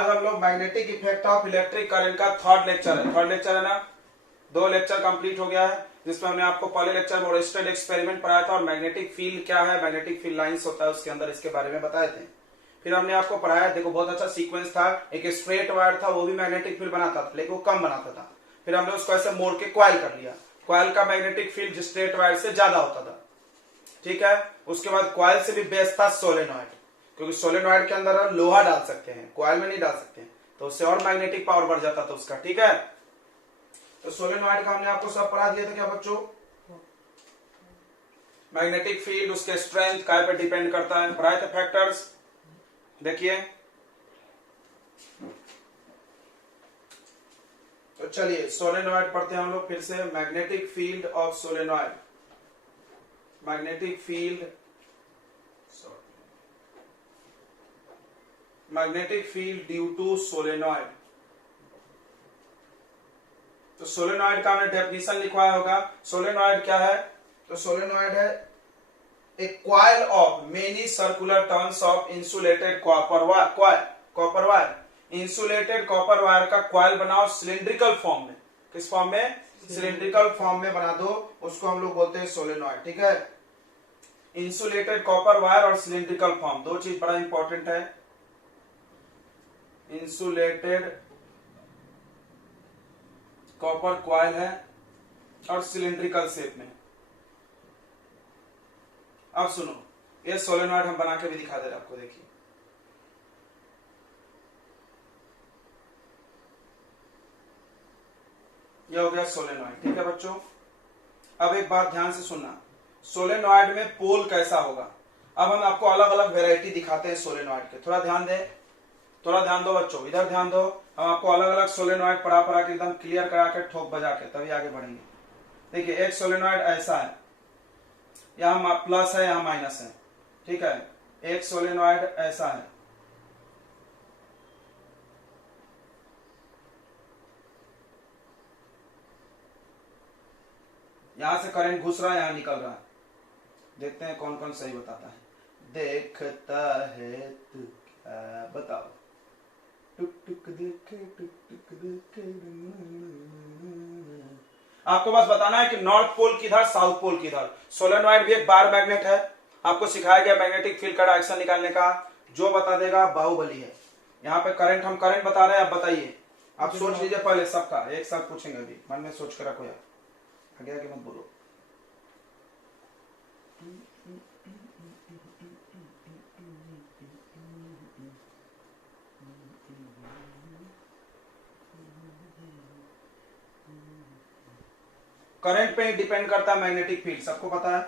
आज हम लोग magnetic effect of electric current का थर्ड लेक्चर है ना। 2 लेक्चर कंप्लीट हो गया है, जिसमें हमने आपको पहले लेक्चर में ओरिस्टेड एक्सपेरिमेंट पढ़ाया था और मैग्नेटिक फील्ड क्या है, मैग्नेटिक फील्ड लाइंस होता है उसके अंदर, इसके बारे में बताए थे। फिर हमने आपको पढ़ाया, देखो बहुत अच्छा सीक्वेंस था, एक स्ट्रेट वायर था वो भी मैग्नेटिक फील्ड बनाता था लेकिन वो कम बनाता था। फिर हमने उसको ऐसे मोड़ के क्वाइल कर लिया, क्वाइल का मैग्नेटिक फील्ड स्ट्रेट वायर से ज्यादा होता था, ठीक है। उसके बाद क्वाइल से भी बेस्ट था सोलेनॉइड, क्योंकि सोलेनॉइड के अंदर लोहा डाल सकते हैं, क्वाइल में नहीं डाल सकते हैं, तो उससे और मैग्नेटिक पावर बढ़ जाता था उसका, ठीक है। तो सोलेनॉइड का हमने आपको सब पढ़ा दिया था क्या बच्चों। मैग्नेटिक फील्ड उसके स्ट्रेंथ काय पे डिपेंड करता है, पढ़ाए थे फैक्टर्स। देखिए तो चलिए सोलेनॉइड पढ़ते हैं हम लोग फिर से। Magnetic field of solenoid, magnetic field due to solenoid. तो सोलेनॉइड का हमने डेफिनेशन लिखवाया होगा। सोलेनॉइड क्या है, तो सोलेनॉइड है a coil of many circular turns of insulated copper wire. Insulated copper wire का कॉइल बनाओ सिलिंड्रिकल फॉर्म में। किस फॉर्म में, सिलिंड्रिकल फॉर्म में बना दो, उसको हम लोग बोलते हैं सोलेनॉइड, ठीक है। इंसुलेटेड कॉपर वायर और सिलिंड्रिकल फॉर्म, दो चीज बड़ा इंपॉर्टेंट है। इंसुलेटेड कॉपर कॉइल है और सिलिंड्रिकल शेप में। अब सुनो, ये सोलेनॉइड हम बना के भी दिखा दे रहे आपको, देखिए ये हो गया सोलेनॉइड, ठीक है बच्चों। अब एक बात ध्यान से सुनना, सोलेनॉइड में पोल कैसा होगा। अब हम आपको अलग अलग वेराइटी दिखाते हैं सोलेनॉइड के, थोड़ा ध्यान दो बच्चों, इधर ध्यान दो। हम आपको अलग अलग सोलेनॉइड पढ़ा के एकदम क्लियर करा के ठोक बजा के तभी आगे बढ़ेंगे। देखिए एक सोलेनॉइड ऐसा है, यहां प्लस है यहां माइनस है, ठीक है। एक सोलेनॉइड ऐसा है, यहां से करंट घुस रहा है यहां निकल रहा है। देखते हैं कौन कौन सही बताता है। देखता है तू क्या, बताओ। टुक टुक देखे टुक टुक देखे। आपको बस बताना है कि नॉर्थ पोल किधर, साउथ पोल किधर। सोलेनॉइड भी एक बार मैग्नेट है, आपको सिखाया गया मैग्नेटिक फील्ड का डायरेक्शन निकालने का, जो बता देगा बाहुबली है। यहाँ पे करंट, हम करंट बता रहे हैं, आप बताइए। आप सोच लीजिए पहले सबका, एक साथ पूछेंगे अभी, मन में सोच कर रखो यार, आगे आगे मत बोलो। करंट पे ही डिपेंड करता है मैग्नेटिक फील्ड, सबको पता है।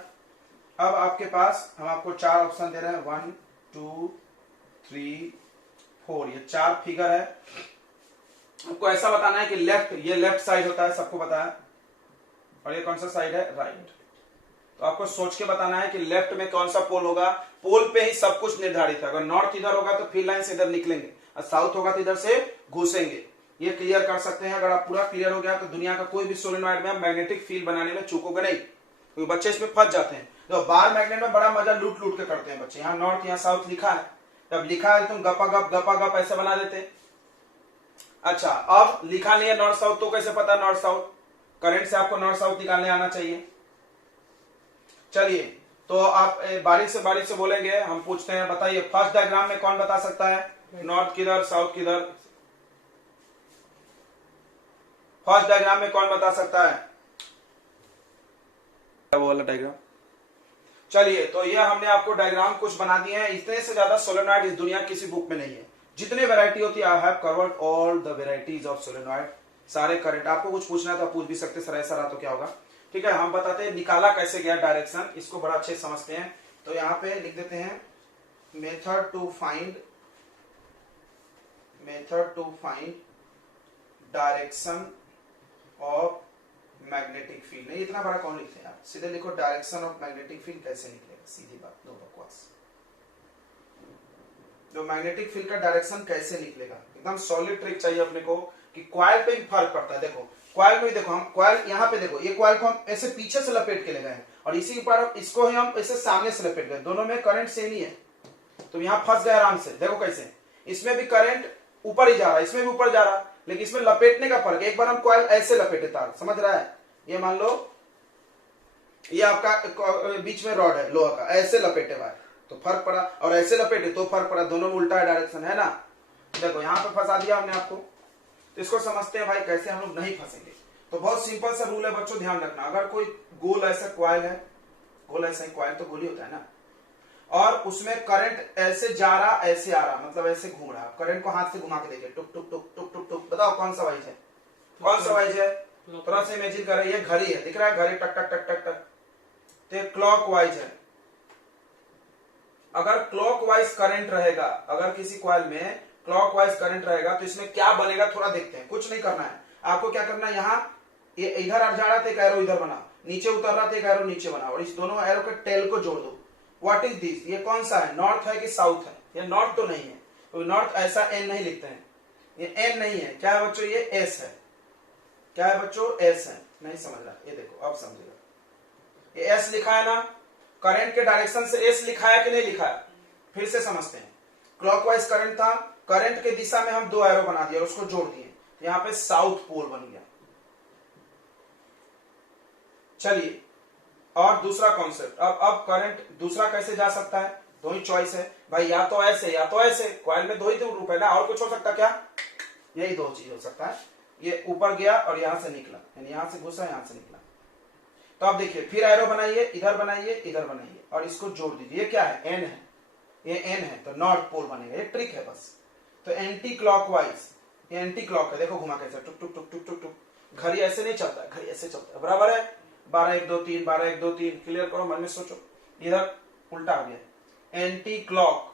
अब आपके पास हम आपको 4 ऑप्शन दे रहे हैं, 1 2 3 4, ये 4 फिगर है। आपको ऐसा बताना है कि लेफ्ट, ये लेफ्ट साइड होता है, सबको पता है, और ये कौन सा साइड है, राइट। तो आपको सोच के बताना है कि लेफ्ट में कौन सा पोल होगा। पोल पे ही सब कुछ निर्धारित है। अगर नॉर्थ इधर होगा तो फील्ड लाइन से इधर निकलेंगे, और साउथ होगा तो इधर से घुसेंगे। ये क्लियर कर सकते हैं। अगर आप पूरा क्लियर हो गया तो दुनिया का कोई भी सोलेनॉइड में आप मैग्नेटिक फील्ड बनाने में चूकोगे नहीं, क्योंकि बच्चे इसमें फंस जाते हैं। तो बार मैग्नेट में बड़ा मजा लूट लूट के करते हैं बच्चे। यहाँ नॉर्थ यहाँ साउथ लिखा है, जब लिखा है तुम गपा गप ऐसे बना देते। अच्छा अब लिखा नहीं है नॉर्थ साउथ, तो कैसे पता नॉर्थ साउथ। करंट से आपको नॉर्थ साउथ निकालने आना चाहिए। चलिए तो आप बारीक से बोलेंगे, हम पूछते हैं, बताइए फर्स्ट डायग्राम में कौन बता सकता है नॉर्थ किधर साउथ किधर। फर्स्ट डायग्राम में कौन बता सकता है वो वाला डायग्राम। चलिए तो ये हमने आपको डायग्राम कुछ बना दिए हैं। इतने से ज्यादा सोलेनॉइड इस दुनिया किसी बुक में नहीं है। जितने वैरायटी होती है, I have covered all the varieties of solenoid. सारे करंट, आपको कुछ पूछना है तो आप पूछ भी सकते, सर ऐसा रहा तो क्या होगा, ठीक है। हम बताते हैं निकाला कैसे गया डायरेक्शन, इसको बड़ा अच्छे समझते हैं। तो यहाँ पे लिख देते हैं method to find direction of magnetic field. नहीं इतना बड़ा कौन लिखते हैं आप, सीधे लिखो डायरेक्शन ऑफ मैग्नेटिक फील्ड कैसे निकलेगा, सीधी बात, नो बकवास। जो मैग्नेटिक फील्ड का डायरेक्शन कैसे निकलेगा, एकदम सॉलिड ट्रिक चाहिए अपने को कि क्वाइल पे फर्क पड़ता है। देखो क्वाइल में देखो, हम क्वाइल यहाँ पे देखो, ये क्वाइल को हम ऐसे पीछे से लपेट के ले गए हैं, और इसी ऊपर इसको ही हम ऐसे सामने से लपेट गए, दोनों में करंट सेम ही है, तो यहाँ फंस गए आराम से। देखो कैसे, इसमें भी करंट ऊपर ही जा रहा है, इसमें भी ऊपर जा रहा है, लेकिन इसमें लपेटने का फर्क है। एक बार हम कॉइल ऐसे लपेटे तार, समझ रहा है, ये मान लो ये आपका बीच में रॉड है लोहा का, ऐसे लपेटे हुआ है तो फर्क पड़ा, और ऐसे लपेटे तो फर्क पड़ा, दोनों में उल्टा है डायरेक्शन, है ना। देखो यहाँ पे फंसा दिया हमने आपको, तो इसको समझते हैं भाई कैसे हम लोग नहीं फंसेंगे। तो बहुत सिंपल सा रूल है बच्चों, ध्यान रखना। अगर कोई गोल ऐसा कॉइल है, गोल ऐसा ही कॉइल तो गोल ही होता है ना, और उसमें करंट ऐसे जा रहा ऐसे आ रहा, मतलब ऐसे घूम रहा, करंट को हाथ से घुमा के देखिए, टुक टुक टुक टुक टुक टुक, बताओ कौन सा वाइज है, कौन सा वाइज है। थोड़ा सा इमेजिन कर रही है, घड़ी है, दिख रहा है घड़ी, टक टक टक टक टक, तो क्लॉक वाइज है। अगर क्लॉक वाइज करंट रहेगा, अगर किसी कॉइल में क्लॉक वाइज करंट रहेगा तो इसमें क्या बनेगा थोड़ा देखते हैं। कुछ नहीं करना है आपको, क्या करना है, यहाँ ये इधर जा रहा था एक एरो इधर बना, नीचे उतर रहा था एक एरो नीचे बना, और इस दोनों एरो के टेल को जोड़ दो। व्हाट इज दिस, ये कौन सा है, नॉर्थ है कि साउथ है, ये नॉर्थ तो नहीं है, तो नॉर्थ ऐसा एन नहीं लिखते हैं, ये एन नहीं है, क्या है बच्चों, ये एस है। क्या है बच्चों, एस है। नहीं समझ रहा, ये देखो अब समझेगा, ये एस लिखा है ना, करंट के डायरेक्शन से एस लिखा है कि नहीं लिखा है, फिर से समझते हैं। क्लॉकवाइज करंट था, करंट के दिशा में हम दो एरो बना दिया और उसको जोड़ दिए, यहां पे साउथ पोल बन गया। चलिए और दूसरा कॉन्सेप्ट, अब करंट दूसरा कैसे जा सकता है, दो ही चॉइस है भाई, या तो ऐसे या तो ऐसे, कॉइल में दो ही रूप है ना, और कुछ हो सकता क्या, यही दो चीज हो सकता है। ये ऊपर गया और यहां से निकला, यानी यहां से घुसा यहां से निकला। तो अब देखिए, फिर एरो बनाइए, इधर बनाइए इधर बनाइए और इसको जोड़ दीजिए, ये क्या है, एन है, ये एन है, तो नॉर्थ पोल बनेगा, ये ट्रिक है बस। तो एंटी क्लॉकवाइज, ये एंटी क्लॉक है, देखो घुमा कैसे, टुक टुक टुक टुक टुक टुक, घड़ी ऐसे नहीं चलता है, घड़ी ऐसे चलता है, बराबर है, 12 1 2 3, 12 1 2 3, क्लियर करो, मन में सोचो, इधर उल्टा आ गया। एंटी क्लॉक,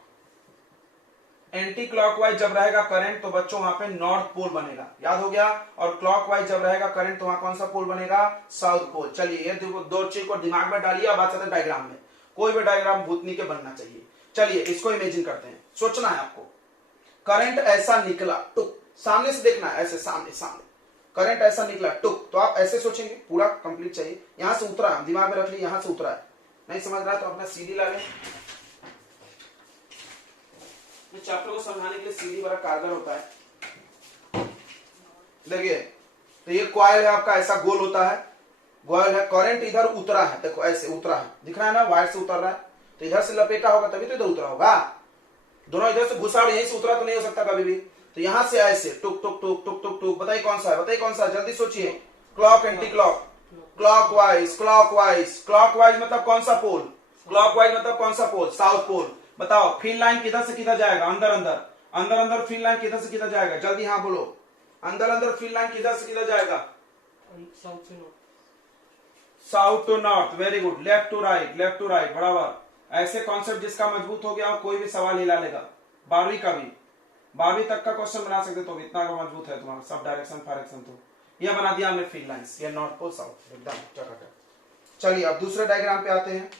एंटी क्लॉकवाइज जब रहेगा करंट तो बच्चों वहां पे नॉर्थ पोल बनेगा, याद हो गया, और क्लॉकवाइज जब रहेगा करंट तो वहां कौन सा पोल बनेगा, साउथ पोल। चलिए ये दो चीज को दिमाग में डालिए, अब आते हैं डायग्राम में, कोई भी डायग्राम भूतनी के बनना चाहिए। चलिए इसको इमेजिन करते हैं, सोचना है आपको, करंट ऐसा निकला टुक, सामने से देखना है, ऐसे सामने सामने करंट ऐसा निकला टुक, तो आप ऐसे सोचेंगे, पूरा कंप्लीट चाहिए, यहां से उतरा, दिमाग में रख ली यहां से उतरा है, नहीं समझ रहा है तो अपना सीडी ला लें, चैप्टर को समझाने के लिए सीडी बड़ा कारगर होता है। देखिए तो ये कॉइल है आपका, ऐसा गोल होता है, कॉइल है, करंट इधर उतरा है, देखो ऐसे उतरा है, दिख रहा है ना, वायर से उतर रहा है, तो इधर से लपेटा होगा तभी तो इधर उतरा होगा, दोनों इधर से घुसा और यहीं से उतरा तो नहीं हो सकता कभी भी। तो यहां से ऐसे टुक टुक टुक टुक टुक टुक, बताइए कौन सा है, बताइए कौन सा है, जल्दी सोचिए, clock anti clock, clockwise, clockwise, clockwise मतलब कौन सा पोल, क्लॉकवाइज मतलब कौन सा पोल, साउथ पोल। बताओ फील्ड लाइन किधर से किधर जाएगा, अंदर अंदर, अंदर अंदर फील्ड लाइन किधर से किधर जाएगा, जल्दी हाँ बोलो, अंदर अंदर फील्ड लाइन किधर से किधर जाएगा, साउथ से north, south to north, very good, left to right, left to right, बराबर। ऐसे कॉन्सेप्ट जिसका मजबूत हो गया कोई भी सवाल हिला लेगा, 12वीं का भी, 12वीं तक का क्वेश्चन बना सकते तो इतना मजबूत है तुम्हारा, सब डायरेक्शन फायरेक्शन, तो ये बना दिया हमने फील्ड लाइंस, ये नॉर्थ पोल साउथ एकदम चकाचक। चलिए अब दूसरे डायग्राम पे आते हैं।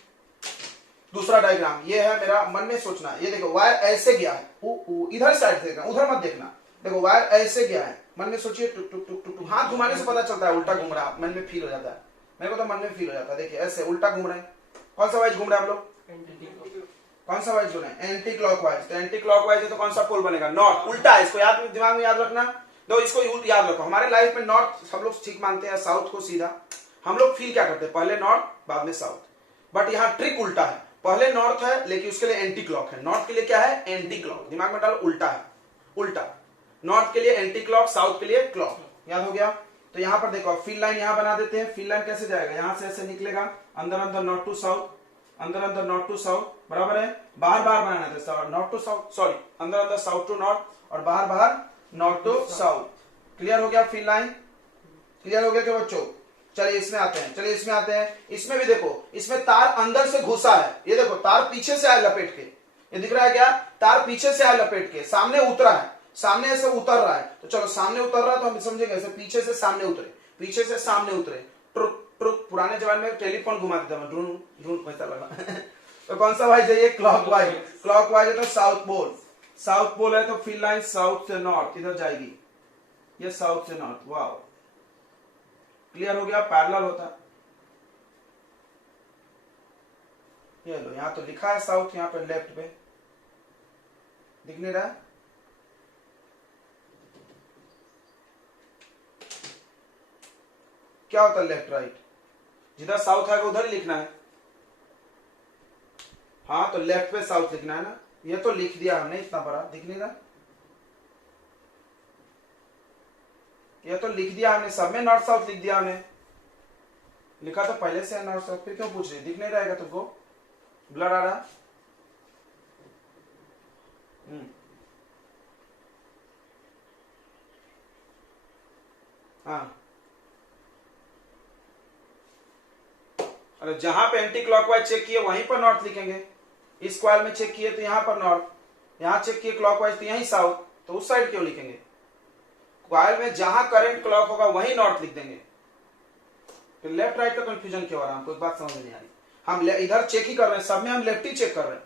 दूसरा डायग्राम ये है मेरा, मन में सोचना, ये देखो वायर ऐसे गया है, इधर साइड से देखना, उधर मत देखना, देखो वायर ऐसे गया है, मन में सोचिए, टुक टुक टुक टुक, हाथ घुमाने से पता चलता है उल्टा घूम रहा है, मन में फील हो जाता है, मेरे को तो मन में फील हो जाता है, देखिए ऐसे उल्टा घूम रहे हैं। कौन सा वाइज घूम रहे हैं हम लोग, कौन सा वाइज घूम रहे हैं, एंटी क्लॉकवाइज, तो एंटी क्लॉकवाइज है तो कौन सा पोल बनेगा, नॉर्थ, उल्टा है, इसको याद दिमाग में याद रखना, तो इसको याद रखो, हमारे लाइफ में नॉर्थ सब लोग ठीक मानते हैं, साउथ को सीधा, हम लोग फील क्या करते हैं, पहले नॉर्थ बाद में साउथ, बट यहाँ ट्रिक उल्टा है, पहले नॉर्थ है लेकिन उसके लिए एंटी क्लॉक है, नॉर्थ के लिए क्या है, एंटी क्लॉक, दिमाग में डालो, उल्टा है, उल्टा, नॉर्थ के लिए एंटी क्लॉक, साउथ के लिए क्लॉक, याद हो गया। तो यहाँ पर देखो फील्ड लाइन यहाँ बना देते हैं, फील्ड लाइन कैसे जाएगा, यहाँ से ऐसे निकलेगा, अंदर अंदर नॉर्थ टू साउथ, अंदर अंदर नॉर्थ टू साउथ, बराबर है, बाहर बाहर बनाना था, नॉर्थ टू साउथ, सॉरी अंदर अंदर साउथ टू नॉर्थ और बाहर बाहर नॉर्थ टू साउथ, क्लियर हो गया फील्ड लाइन, क्लियर हो गया क्या बच्चों। चलिए इसमें आते हैं, चलिए इसमें आते हैं, इसमें भी देखो, इसमें तार अंदर से घुसा है, ये देखो तार पीछे से आया लपेट के, ये दिख रहा है क्या, तार पीछे से आया लपेट के, सामने उतरा है, सामने ऐसे उतर रहा है, तो चलो सामने उतर रहा है तो हम समझेंगे ऐसे पीछे से सामने उतरे, पीछे से सामने उतरे, ट्रुक ट्रुक, पुराने जमाने में टेलीफोन घुमा देता मैं, ढूंढ ढूंढ पैसा लगा तो कौन सा वाइज है ये, क्लॉकवाइज, क्लॉकवाइज है तो साउथ पोल, साउथ पोल है तो फील्ड लाइन साउथ से नॉर्थ इधर जाएगी, ये साउथ से नॉर्थ, वाह क्लियर हो गया, पैरेलल होता है, ये लो यहां तो लिखा है साउथ, यहां पे लेफ्ट पे दिख नहीं रहा है, क्या होता है लेफ्ट राइट? जिधर साउथ है उधर ही लिखना है। हाँ तो लेफ्ट पे साउथ लिखना है ना, ये तो लिख दिया हमने, इतना बड़ा दिख नहीं रहा, ये तो लिख दिया हमने, सब में नॉर्थ साउथ लिख दिया हमने, लिखा तो पहले से है नॉर्थ साउथ, फिर क्यों पूछ रही? दिख नहीं रहेगा तुमको? ब्लर आ रहा? हाँ, अरे जहां पे एंटी क्लॉकवाइज चेक किए वहीं पर नॉर्थ लिखेंगे। इस कॉइल में चेक किए तो यहां पर नॉर्थ, यहां चेक किए क्लॉकवाइज तो यहीं साउथ, तो उस साइड क्यों लिखेंगे? कॉइल में जहां करंट क्लॉक होगा वहीं नॉर्थ लिख देंगे। तो लेफ्ट राइट का कंफ्यूजन क्यों हो रहा है? हमको एक बात समझ में नहीं आ रही। हम इधर चेक ही कर रहे हैं, सब में हम लेफ्ट ही चेक कर रहे हैं,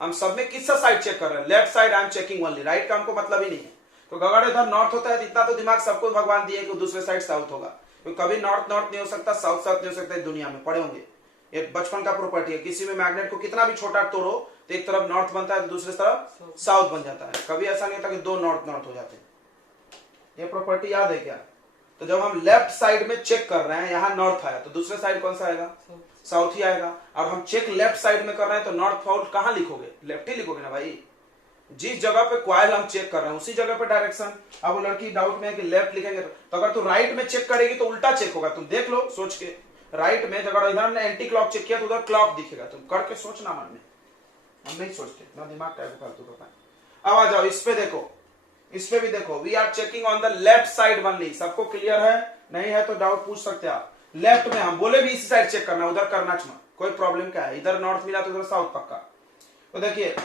हम सब में किस साइड चेक कर रहे हैं? Left side I am checking only, right का हमको मतलब ही नहीं है। तो अगर इधर नॉर्थ होता है तो इतना तो दिमाग सबको भगवान दिए कि दूसरे साइड साउथ होगा, क्योंकि कभी नॉर्थ नॉर्थ नहीं हो सकता, साउथ साउथ नहीं हो सकता, दुनिया में पढ़े होंगे, ये बचपन का प्रॉपर्टी है। किसी में मैग्नेट को कितना भी छोटा तोड़ो तो एक तरफ नॉर्थ बनता है तो दूसरी तरफ साउथ बन जाता है, कभी ऐसा नहीं होता कि दो नॉर्थ नॉर्थ हो जाते हैं। ये प्रॉपर्टी याद है क्या? तो जब हम लेफ्ट साइड में चेक कर रहे हैं, यहां नॉर्थ आया तो दूसरे साइड कौन सा आएगा? साउथ ही आएगा। और हम चेक लेफ्ट साइड में कर रहे हैं तो नॉर्थ साउथ कहां लिखोगे? लेफ्ट ही लिखोगे ना भाई। जिस जगह पे कॉइल हम चेक कर रहे हैं उसी जगह पे डायरेक्शन। अब वो लड़की डाउट में है कि लेफ्ट लिखेंगे तो अगर तू राइट में चेक करेगी तो उल्टा चेक होगा, तुम देख लो सोच के। राइट में अगर इधर ने एंटी क्लॉक चेक किया तो उधर क्लॉक दिखेगा, तुम करके सोचना मन में, हम नहीं सोचते ना, दिमाग का फालतू का। अब आ जाओ इस पे देखो, इस पे भी देखो, we are checking on the left side only. सबको क्लियर है? नहीं है तो डाउट पूछ सकते हैं आप। लेफ्ट में हम बोले भी इसी साइड चेक करना, उधर करना चाहिए, कोई प्रॉब्लम क्या है? इधर नॉर्थ मिला तो उधर साउथ पक्का। तो देखिए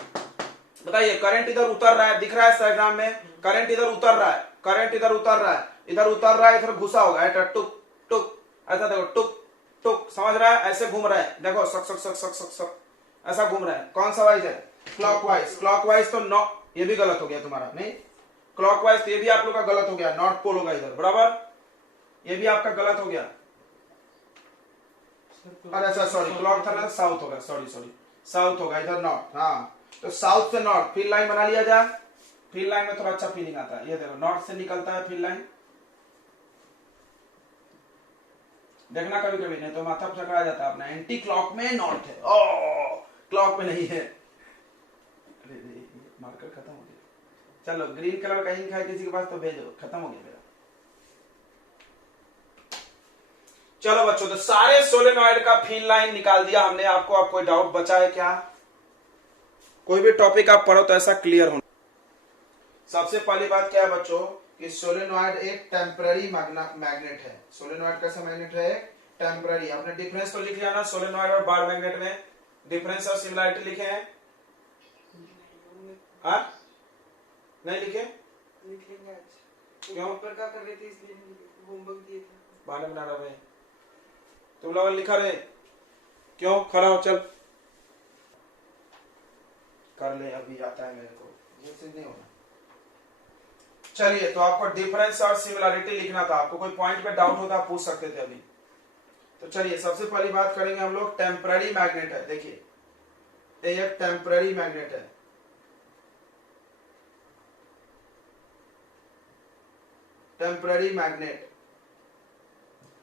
बताइए, करंट इधर उतर रहा है, दिख रहा है डायग्राम में? करंट इधर उतर रहा है, करंट इधर उतर रहा है, इधर उतर रहा है, इधर घुसा होगा, ऐसा टुक टुक, ऐसा देखो टुक टुक, समझ रहा है? ऐसे घूम रहा है, देखो सक सक सक सक सक सक, ऐसा घूम रहा है। कौन सा वाइज है? क्लॉकवाइज। क्लॉकवाइज तो नॉ, ये भी गलत हो गया तुम्हारा, नहीं क्लॉकवाइज तो ये भी आप लोग का गलत हो गया, नॉर्थ पोल होगा इधर, बराबर, ये भी आपका गलत हो गया। अरे अच्छा सॉरी, क्लॉक था ना, साउथ होगा, सॉरी सॉरी, साउथ होगा इधर नॉर्थ। हाँ तो साउथ से नॉर्थ फील्ड लाइन बना लिया जाए, फील्ड लाइन में थोड़ा अच्छा फीलिंग आता है। ये देखो नॉर्थ से निकलता है फील्ड लाइन, देखना कभी कभी, नहीं तो माथा पकड़ा जाता है अपना। एंटी क्लॉक में नॉर्थ है, ओ क्लॉक में नहीं है। अरे मार्कर खत्म हो गया, चलो ग्रीन कलर का इंक है किसी के पास तो भेजो, खत्म हो गया मेरा। चलो बच्चों, तो सारे सोलेनॉइड का फील्ड लाइन निकाल दिया हमने आपको। आप कोई डाउट बचा है क्या? कोई भी टॉपिक आप पढ़ो तो ऐसा क्लियर हो। सबसे पहली बात क्या है बच्चों कि सोलेनॉइड एक टेम्पररी मैग्नेट है। सोलेनॉइड कैसा मैग्नेट है? टेम्पररी। आपने डिफरेंस तो लिख लिया ना सोलेनॉइड और बार मैग्नेट में? डिफरेंस और सिमिलरिटी लिखे हैं? हाँ नहीं लिखे? लिख लेंगे आज। क्यों? पेपर का कर रहे थे इसलिए होमवर्क दिए थे। बहाने बना रहे तुम लोग लिखा रहे क्यों? खड़ा हो, चल कर ले, अभी आता है मेरे को, ये चीज नहीं होना। चलिए तो आपको डिफरेंस और सिमिलरिटी लिखना था, आपको कोई पॉइंट पे डाउट होता पूछ सकते थे अभी। तो चलिए सबसे पहली बात करेंगे हम लोग, टेम्पररी मैग्नेट है। देखिए ये एक टेम्पररी मैग्नेट है, टेम्पररी मैग्नेट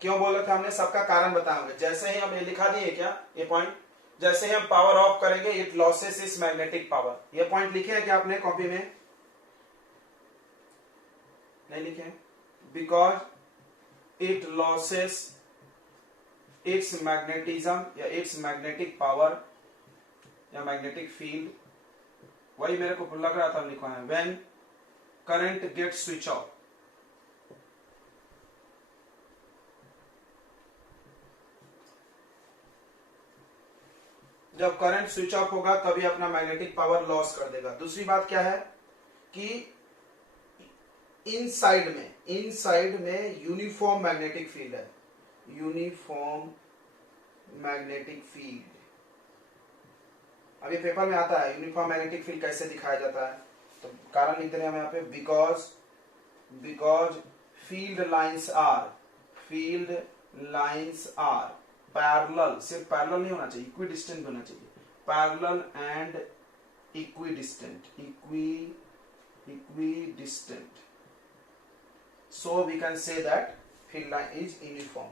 क्यों बोले थे हमने, सबका कारण बताएंगे। जैसे ही हम ये लिखा दिए क्या ये पॉइंट, जैसे ही हम पावर ऑफ करेंगे इट लॉसेस इस मैग्नेटिक पावर। ये पॉइंट लिखे हैं क्या आपने कॉपी में? नहीं लिखे? Because it loses its magnetism या इट्स मैग्नेटिक पावर या मैग्नेटिक फील्ड, वही मेरे को लग रहा था लिखा है, when current get switch off. जब करंट स्विच ऑफ होगा तभी अपना मैग्नेटिक पावर लॉस कर देगा। दूसरी बात क्या है कि इनसाइड में यूनिफॉर्म मैग्नेटिक फील्ड है, यूनिफॉर्म मैग्नेटिक फील्ड। अभी पेपर में आता है यूनिफॉर्म मैग्नेटिक फील्ड कैसे दिखाया जाता है, तो कारण लिख दे रहे हैं हम यहाँ पे, because field lines are parallel, सिर्फ पैरेलल नहीं होना चाहिए, इक्विडिस्टेंट भी होना चाहिए, parallel and equidistant, equidistant, so we can say that field line is uniform।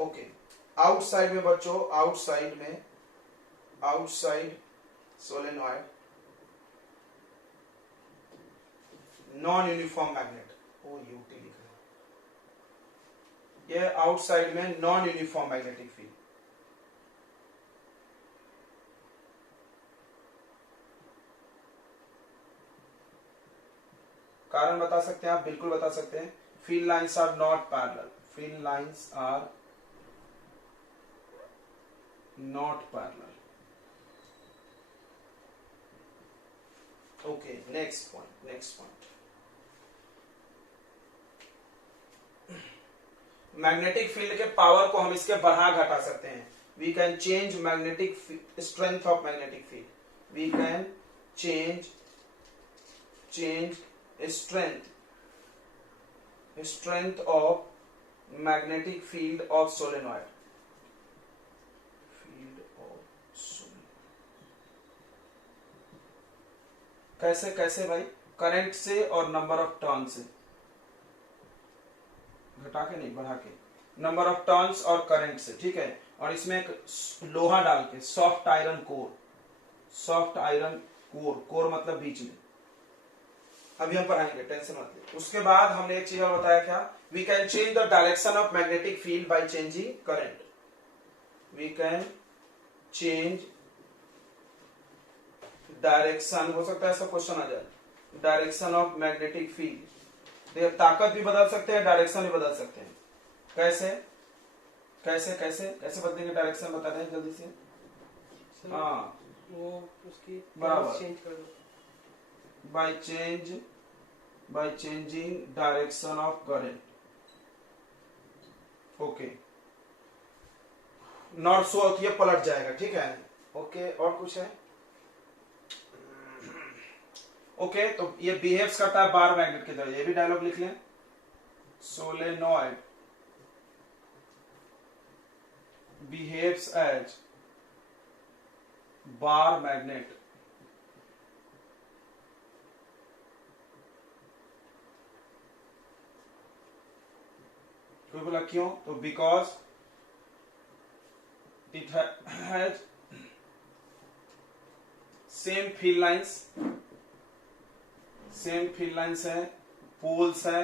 Okay, outside में बच्चों, outside solenoid non uniform magnet, O U T लिख रहा है, ये आउटसाइड में नॉन यूनिफॉर्म मैग्नेटिक फील्ड। कारण बता सकते हैं आप, बिल्कुल बता सकते हैं। Field lines are not parallel, field lines are not parallel. Okay, next point, magnetic field के पावर को हम इसके बढ़ा घटा सकते हैं। We can change magnetic strength of magnetic field, we can change strength of magnetic field of solenoid, कैसे भाई? करंट से और नंबर ऑफ टर्न से, घटा के नहीं बढ़ा के, नंबर ऑफ टर्न्स और करंट से, ठीक है। और इसमें एक लोहा डाल के, सॉफ्ट आयरन कोर मतलब बीच में, अभी हम पढ़ाएंगे, टेंशन मत लीजिए। उसके बाद हमने एक चीज और बताया, क्या? We can change the direction of magnetic field by changing current, we can change direction, हो सकता है ऐसा क्वेश्चन आ जाए, डायरेक्शन ऑफ मैग्नेटिक फील्ड, ताकत भी बदल सकते हैं, डायरेक्शन भी बदल सकते हैं। कैसे बदलेंगे डायरेक्शन, बता दें जल्दी से। हाँ, वो उसकी बराबर, चेंज कर दो, by changing direction of current, okay, north south ये पलट जाएगा, ठीक है। ओके, और कुछ है? ओके, तो ये बिहेव्स करता है बार मैग्नेट की तरह, ये भी डायलॉग लिख लें। Solenoid behaves as bar magnet, कोई बोला क्यों? तो because it has same field lines है, पोल्स है,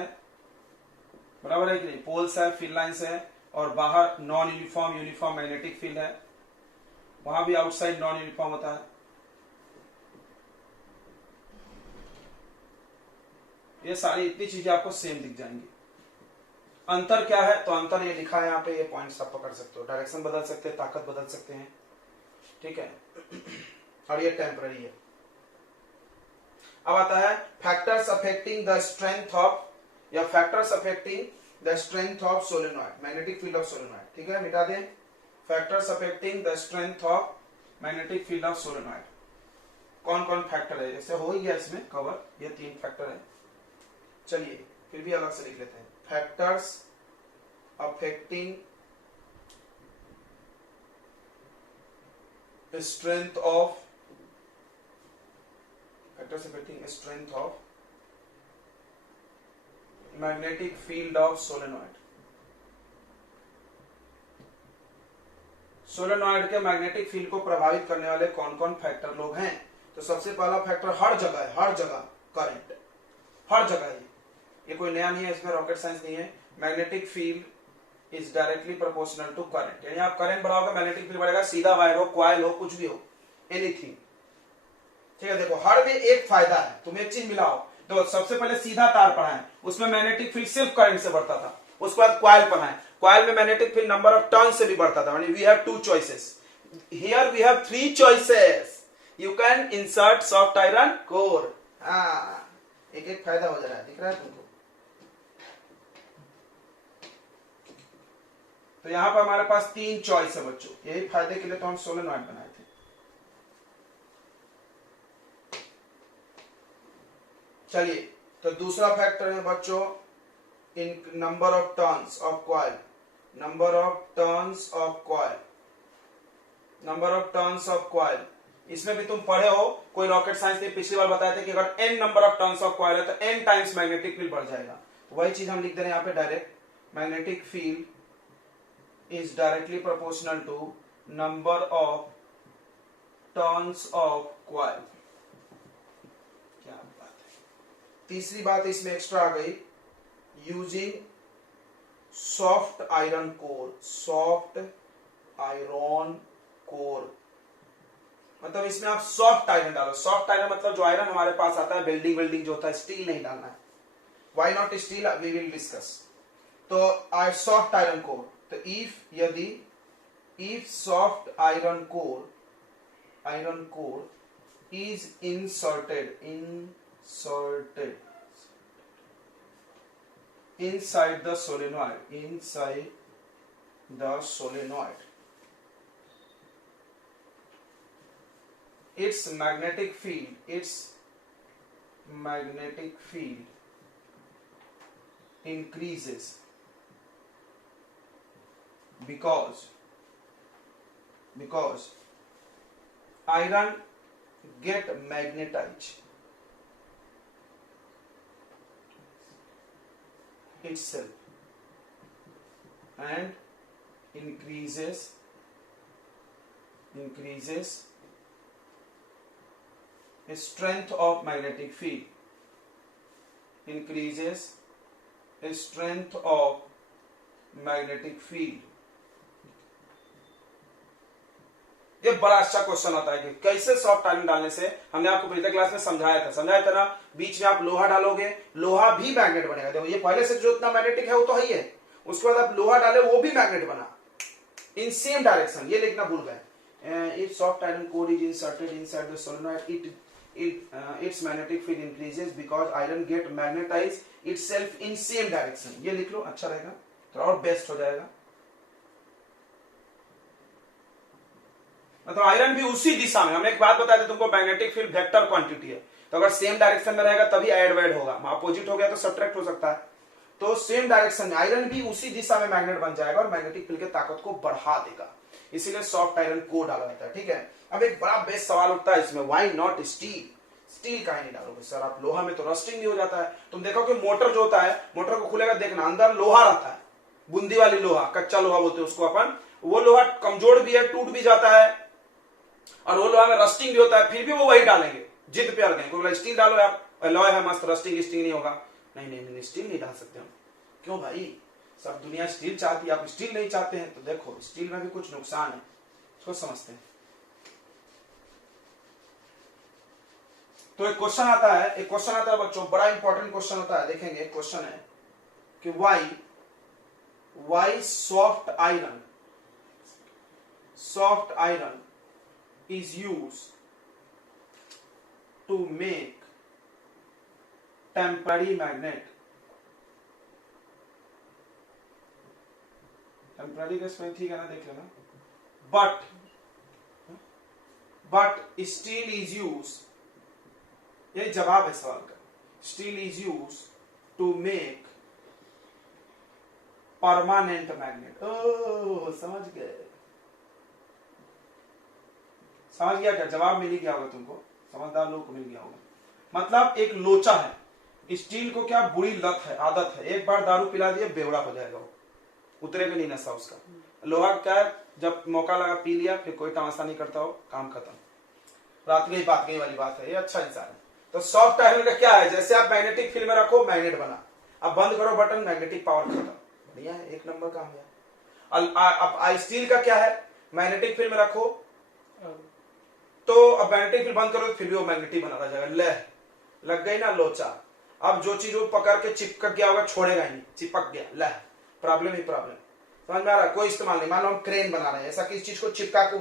बराबर है कि नहीं? पोल्स है, फील्ड लाइंस है, और बाहर नॉन यूनिफॉर्म मैग्नेटिक फील्ड है, वहां भी आउटसाइड नॉन यूनिफॉर्म होता है। ये सारी इतनी चीजें आपको सेम दिख जाएंगी। अंतर क्या है? तो अंतर ये लिखा है यहाँ पे, ये पॉइंट्स आप पकड़ सकते हो, डायरेक्शन बदल सकते हैं, ताकत बदल सकते हैं, ठीक है। और ये टेम्पररी है। अब आता है factors affecting the strength of, या factors affecting the strength of solenoid, magnetic field of solenoid, ठीक है, मिटा दें। Factors affecting the strength of magnetic field of solenoid, कौन कौन फैक्टर है? जैसे हो ही गया इसमें कवर, ये 3 फैक्टर है। चलिए फिर भी अलग से लिख लेते हैं। Factors affecting strength of, factors affecting strength of magnetic field of solenoid. Solenoid के मैग्नेटिक फील्ड को प्रभावित करने वाले कौन कौन फैक्टर लोग हैं? तो सबसे पहला फैक्टर हर जगह है, हर जगह करंट, हर जगह है, ये कोई नया नहीं है, इसमें रॉकेट साइंस नहीं है। Magnetic field is directly proportional to current, यानी आप करंट बढ़ाओगे मैग्नेटिक फील्ड बढ़ेगा, सीधा वायर हो, कॉइल हो, कुछ भी हो, एनीथिंग, ठीक है। देखो हर में एक फायदा है, तुम एक चीज मिलाओ। तो सबसे पहले सीधा तार पढ़ाएं, उसमें मैग्नेटिक फील्ड सिर्फ करंट से बढ़ता था। उसके बाद कॉइल पढ़ाएं, कॉइल में magnetic field number of turn से भी बढ़ता था। We have 2 choices, here we have 3 choices. You can insert soft iron core. एक एक फायदा हो जा रहा है, दिख रहा है तुमको? तो यहां पर हमारे पास 3 चॉइस है बच्चों, यही फायदे के लिए तो हम सोलेनॉइड बनाए थे। चलिए, तो दूसरा फैक्टर है बच्चों इन number of turns of coil, number of turns of coil, number of turns of coil. इसमें भी तुम पढ़े हो, कोई रॉकेट साइंस ने पिछली बार बताया था कि अगर n number of turns of coil है तो n टाइम्स मैग्नेटिक फील्ड बढ़ जाएगा। वही चीज हम लिख दे रहे हैं यहाँ पे direct, magnetic field is directly proportional to number of turns of coil. क्या बात है। तीसरी बात इसमें एक्स्ट्रा आ गई, using soft iron core. Soft iron core मतलब इसमें आप सॉफ्ट आयरन डालो। सॉफ्ट आयरन मतलब जो आयरन हमारे पास आता है बिल्डिंग वेल्डिंग जो होता है, स्टील नहीं डालना है। Why not steel, we will discuss. तो सॉफ्ट आयरन कोर, तो if soft iron core is inserted inside the solenoid, its magnetic field increases because iron get magnetized itself and increases strength of magnetic field, increases strength of magnetic field। ये बड़ा अच्छा question होता है कि कैसे soft iron डालने से, हमने आपको पिछले क्लास में समझाया था ना, बीच में आप लोहा डालोगे, लोहा भी मैग्नेट बनेगा। देखो ये पहले से जो इतना मैग्नेटिक है वो तो है ही है, उसके बाद आप लोहा डाले वो भी मैग्नेट बना इन सेम डायरेक्शन। ये लिखना भूल गए। If soft iron core is inserted inside the solenoid its magnetic field increases because iron get magnetized itself in same direction। ये लिख लो, अच्छा रहेगा, थोड़ा और बेस्ट हो जाएगा। मतलब आयरन भी उसी दिशा में, हमने एक बात बताई थी तुमको, मैग्नेटिक फील्ड वेक्टर क्वांटिटी है, तो अगर सेम डायरेक्शन में रहेगा तभी ऐड वैड होगा, अपोजिट हो गया तो सब्ट्रैक्ट हो सकता है। तो सेम डायरेक्शन में आयरन भी उसी दिशा में मैग्नेट बन जाएगा और मैग्नेटिक फील्ड की ताकत को बढ़ा देगा, इसीलिए सॉफ्ट आयरन कोर डाला जाता है। ठीक है, अब एक बड़ा बेस्ट सवाल उठता है इसमें, व्हाई नॉट स्टील? स्टील काहे नहीं डालोगे सर आप? लोहा में तो रस्टिंग नहीं हो जाता है। तुम देखो कि मोटर जो होता है, मोटर को खुलेगा देखना, अंदर लोहा रहता है, बूंदी वाली लोहा, कच्चा लोहा बोलते हैं उसको अपन। वो लोहा कमजोर भी है, टूट भी जाता है, और वो लोहा में रस्टिंग भी होता है, फिर भी वो वही डालेंगे, जिद पे अड़ेंगे। कोई स्टील डालो आप, लॉय है मस्त, रस्टिंग नहीं होगा। नहीं स्टील नहीं डाल सकते हम। क्यों भाई, सब दुनिया स्टील चाहती है, आप स्टील नहीं चाहते हैं? तो देखो स्टील में भी कुछ नुकसान है, इसको समझते हैं। तो एक क्वेश्चन आता है बच्चों, बड़ा इंपॉर्टेंट क्वेश्चन होता है। देखेंगे क्वेश्चन है कि why soft iron is used to make temporary magnet। Temporary का स्पेलिंग ठीक है ना, देख लेना। बट स्टील इज यूज, ये जवाब है सवाल का, steel is use to make permanent magnet. ओह समझ गया क्या? जवाब मिल गया होगा तुमको, समझदार लोग को मिल गया होगा। मतलब एक लोचा है, स्टील को क्या बुरी लत है, आदत है, एक बार दारू पिला दिए बेवड़ा हो जाएगा वो, उतरेगा नहीं नशा उसका। लोहा क्या है, जब मौका लगा पी लिया, फिर कोई तमाशा नहीं करता हो, काम खत्म, रात गई बात गई वाली बात है। ये अच्छा इंसान है। तो सॉफ्ट आयरन का क्या है, जैसे आप मैग्नेटिक फील्ड में रखो मैग्नेट बना, अब बंद करो बटन, मैग्नेटिक पावर खत्म। बढ़िया है, एक नंबर काम है। अब स्टील का क्या है, मैग्नेटिक फील्ड में रखो तो अब मैग्नेटिक फील्ड बंद करो फिर भी वो मैग्नेटिक बना रह जाएगा। लग गई ना लोचा। अब जो चीज वो पकड़ के चिपक गया होगा छोड़ेगा ही नहीं, चिपक गया, प्रॉब्लम ही प्रॉब्लम। समझ में आ रहा? कोई इस्तेमाल नहीं। मान लो हम क्रेन बना रहे हैं, ऐसा किसी चीज को चिपका के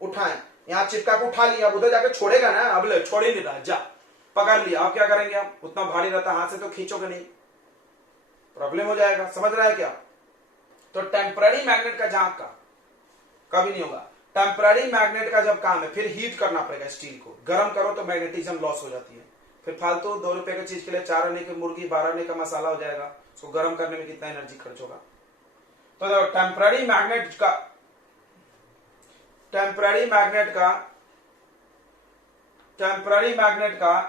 उठाएं, यहाँ चिपका के उठा लिया, उधर जाके छोड़ेगा ना, अब ले छोड़ ही नहीं रहा, जा पकड़ लिया, अब क्या करेंगे हम? उतना भारी रहता, हाथ से तो खींचोगे नहीं, प्रॉब्लम हो जाएगा। समझ रहा है क्या? तो टेम्पररी मैग्नेट का जहां का कभी नहीं होगा। टेम्पररी मैग्नेट का जब काम है, फिर हीट करना पड़ेगा स्टील को, गर्म करो तो मैग्नेटिज्म लॉस हो जाती है, फिर फालतू 2 रुपए की चीज के लिए 4 आने की मुर्गी 12 आने का मसाला हो जाएगा, उसको गर्म करने में कितना एनर्जी खर्च होगा। तो टेम्पररी मैग्नेट का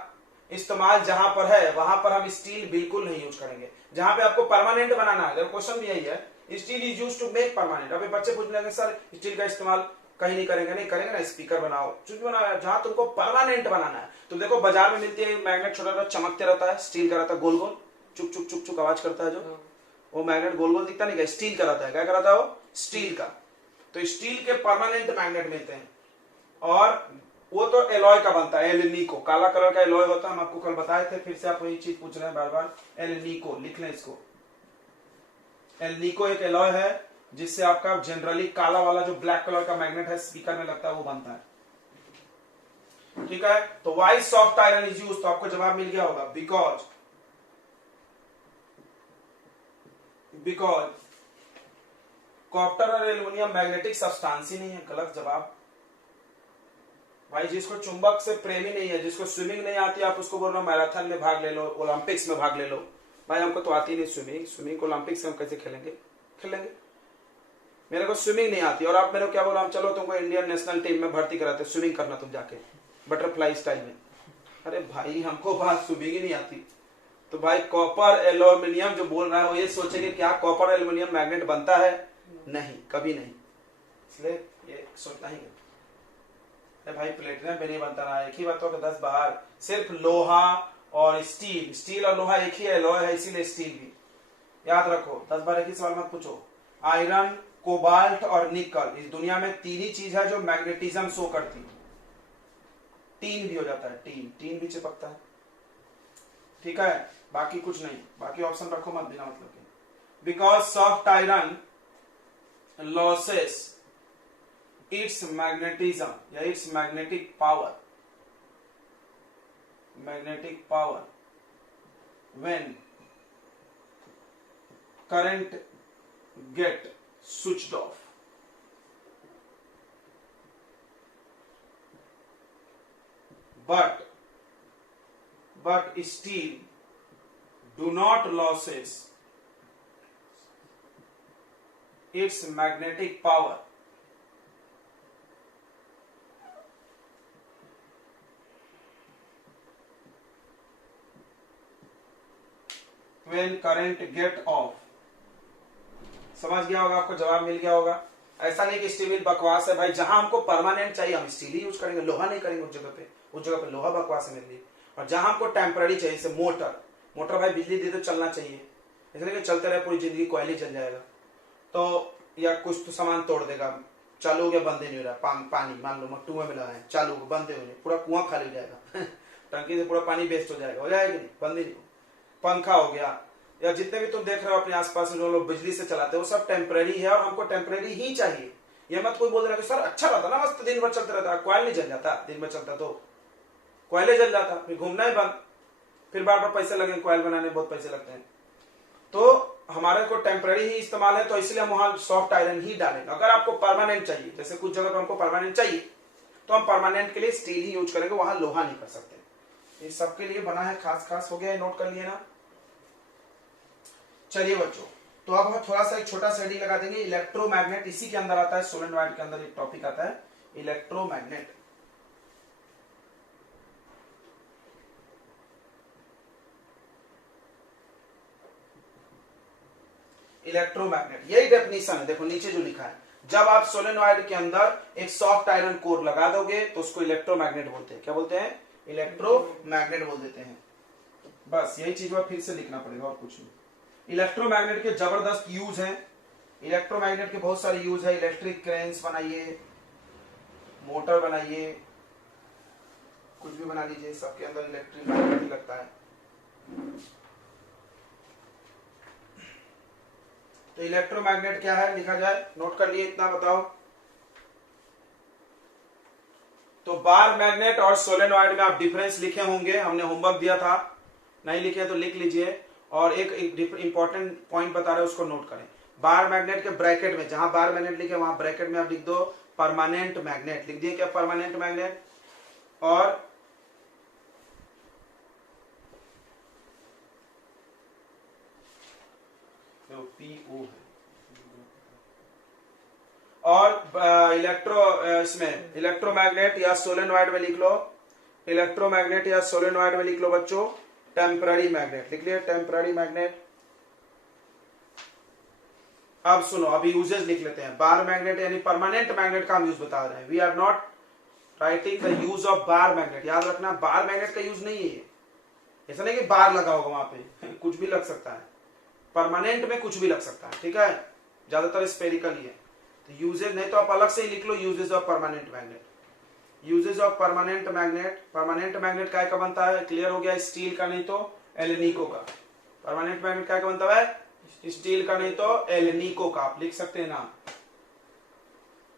इस्तेमाल जहां पर है वहां पर हम स्टील बिल्कुल नहीं यूज करेंगे। जहां पे आपको परमानेंट बनाना है, क्वेश्चन भी यही है, steel is use to make permanent. अभी बच्चे पूछ लेंगे सर स्टील का इस्तेमाल कहीं नहीं करेंगे, नहीं करेंगे ना, स्पीकर बनाओ, कुछ बनाओ, जहां तुमको परमानेंट बनाना है। तुम देखो बाजार में मिलती है मैग्नेट, छोटा छोटा चमकते रहता है, स्टील का रहता है, गोल गोल चुक चुक चुक चुक आवाज करता है जो, वो मैग्नेट गोल गोल दिखता नहीं क्या, स्टील का रहता है। क्या रहता है वो, स्टील का। तो स्टील के परमानेंट मैग्नेट मिलते हैं, और वो तो एलॉय का बनता है, एल-निको, काला कलर का एलॉय होता है, हम आपको कल बताए थे, फिर से आप वही चीज पूछ रहे हैं बार बार। एल-निको लिख लें इसको, एल-निको एक एलॉय है जिससे आपका जनरली काला वाला जो ब्लैक कलर का मैग्नेट है स्पीकर में लगता है, वो बनता है। ठीक है, तो why soft iron is use, तो आपको जवाब मिल गया होगा, बिकॉज कॉपर और एल्यूमिनियम मैग्नेटिक सब्सटेंस ही नहीं है। गलत जवाब भाई। जिसको चुंबक से प्रेमी नहीं है, जिसको स्विमिंग नहीं आती, आप उसको बोल रहे हो मैराथन में भाग ले लो, ओलंपिक्स में भाग ले लो। भाई हमको तो आती नहीं स्विमिंग, स्विमिंग ओलंपिक्स में हम कैसे खेलेंगे, खेलेंगे, मेरे को स्विमिंग नहीं आती। और आप मेरे को क्या बोला, हम चलो तुमको इंडियन नेशनल टीम में भर्ती कराते, स्विमिंग करना तुम जाके बटरफ्लाई स्टाइल में। अरे भाई हमको बात स्विमिंग ही नहीं आती। तो भाई कॉपर एल्यूमिनियम जो बोल रहा है वो ये सोचेंगे क्या कॉपर एल्यूमिनियम मैग्नेट बनता है, नहीं, कभी नहीं, इसलिए ये सोचना ही है। भाई प्लेटिनम भी नहीं बनता ना, एक ही बात हो 10 बार, सिर्फ लोहा और स्टील, स्टील और लोहा एक ही एलॉय है, इसीलिए स्टील भी याद रखो। 10 बार एक ही सवाल मत पूछो। आयरन, कोबाल्ट और निकल, इस दुनिया में 3 ही चीज है जो मैग्नेटिज्म शो करती है। टीन भी हो जाता है, टीन भी चिपकता है, ठीक है, बाकी कुछ नहीं, बाकी ऑप्शन रखो मत बिना मतलब के। Because soft iron losses its magnetism या its magnetic power when current get switched off. But steel do not loses its magnetic power when current get off। समझ गया होगा, आपको जवाब मिल गया होगा। ऐसा नहीं कि स्टील बकवास है भाई, जहां हमको परमानेंट चाहिए हम स्टील ही यूज करेंगे, लोहा नहीं करेंगे उस जगह पे लोहा बकवास है मेरे लिए। और जहां हमको टेम्पररी चाहिए, जैसे मोटर भाई बिजली दे तो चलना चाहिए, इसलिए कि चलते रहे पूरी जिंदगी, कोयले जल जाएगा तो, या कुछ तो सामान तोड़ देगा, चालू हो गया बंद ही नहीं हो रहा, पानी मान लो कुएं में लगाए, चालू हो बंद हो, पूरा कुआं खाली हो जाएगा टंकी से पूरा पानी वेस्ट हो जाएगा, हो जाएगा नहीं, बंद ही नहीं। पंखा हो गया, या जितने भी तुम देख रहे हो अपने आसपास जो लोग बिजली से चलाते हैं वो सब टेम्परेरी है, और हमको टेम्परेरी ही चाहिए। ये मत कोई बोल रहा है सर अच्छा रहता ना मस्त दिन भर चलता रहता, कोयल नहीं जल जाता, दिन भर चलता तो कोयले जल जाता, फिर घूमना ही बंद, फिर बार बार पैसे लगे, कोयल बनाने बहुत पैसे लगते हैं। तो हमारे को टेम्परेरी ही इस्तेमाल है, तो इसलिए हम वहां सॉफ्ट आयरन ही डालेंगे। अगर आपको परमानेंट चाहिए, जैसे कुछ जगह पर हमको परमानेंट चाहिए, तो हम परमानेंट के लिए स्टील ही यूज करेंगे, वहां लोहा नहीं कर सकते। ये सबके लिए बना है, खास हो गया, नोट कर लिए ना। चलिए बच्चों, तो अब हम थोड़ा सा एक छोटा सा हेडिंग लगा देंगे, इलेक्ट्रोमैग्नेट, इसी के अंदर आता है, सोलेनॉइड के अंदर एक टॉपिक आता है इलेक्ट्रोमैग्नेट। इलेक्ट्रोमैग्नेट यही डेफिनेशन है, देखो नीचे जो लिखा है, जब आप सोलेनॉइड के अंदर एक सॉफ्ट आयरन कोर लगा दोगे तो उसको इलेक्ट्रोमैग्नेट बोलते हैं। क्या बोलते हैं? इलेक्ट्रोमैग्नेट बोल देते हैं। बस यही चीज फिर से लिखना पड़ेगा और कुछ नहीं। इलेक्ट्रोमैग्नेट के जबरदस्त यूज हैं, इलेक्ट्रोमैग्नेट के बहुत सारे यूज है। इलेक्ट्रिक करेंट्स बनाइए, मोटर बनाइए, कुछ भी बना लीजिए, सबके अंदर इलेक्ट्रिक मैग्नेट ही लगता है। तो इलेक्ट्रोमैग्नेट क्या है लिखा जाए, नोट कर लिए, इतना बताओ। तो बार मैग्नेट और सोलेनॉइड में आप डिफरेंस लिखे होंगे, हमने होमवर्क दिया था, नहीं लिखे तो लिख लीजिए। और एक इंपॉर्टेंट पॉइंट बता रहे उसको नोट करें। बार मैग्नेट के ब्रैकेट में, जहां बार मैग्नेट लिखे वहां ब्रैकेट में आप लिख दो परमानेंट मैग्नेट, लिख दिए क्या परमानेंट मैग्नेट। और पीओ है, और इसमें इलेक्ट्रोमैग्नेट या सोलेनॉइड में लिख लो इलेक्ट्रोमैग्नेट या सोलेनॉइड में लिख लो बच्चों टेम्पररी मैग्नेट, लिख लिया टेम्पररी मैग्नेट। अब सुनो, अभी यूजेस लिख लेते हैं। बार मैग्नेट यानी परमानेंट मैग्नेट का हम यूज बता रहे हैं। We are not writing the use of bar magnet. याद रखना बार मैग्नेट का यूज नहीं है, ऐसा नहीं कि बार लगा होगा वहां पे कुछ भी लग सकता है, परमानेंट में कुछ भी लग सकता है, ठीक है, ज्यादातर स्पेरिकल ही है। तो यूजेज नहीं तो आप अलग से ही लिख लो uses of permanent magnet. Uses of permanent magnet, permanent magnet काय का बनता है, क्लियर हो गया, स्टील का नहीं तो एलेनिको का। परमानेंट मैग्नेट काय का बनता है, स्टील का नहीं तो एलेनिको का, आप लिख सकते हैं नाम।